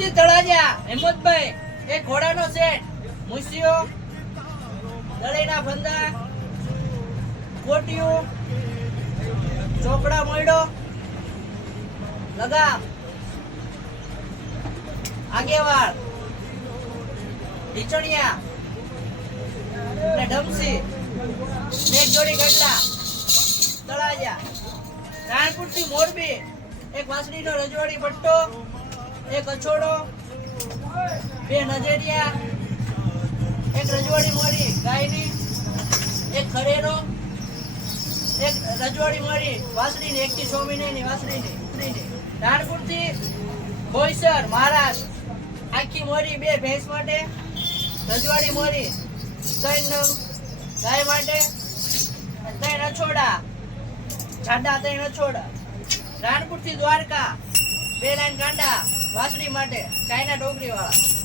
થી તળાજા હેમંતભાઈ એક ઘોડાનો સેટ મુસિયો દળીના ફંદા કોટિયું ચોકડા મોયડો લગામ આગેવાળ ઢીચણિયા ને ડમસી એક જોડી ગડલા તળાજા રાણપુર થી મોરબી એક વાસળીનો રજવાડી પટ્ટો એક અછોડો બે નજરિયા એક રજવાડી મોરી ગાયની એક ખરેરો એક રજવાડી મોરી વાસળીની 1 થી 6 મહિનાની વાસળીની રાણપુર થી બોઈસર મહારાષ્ટ્ર આખી મોરી 2 ભેંસ માટે રજવાડી મોરી 3 નંગ ગાય માટે 3 અછોડા જાડા 3 અછોડા રાણપુર થી દ્વારકા 2 લાઈન કાંડા વાસળી માટે ચાઇના ડોગરી વાળા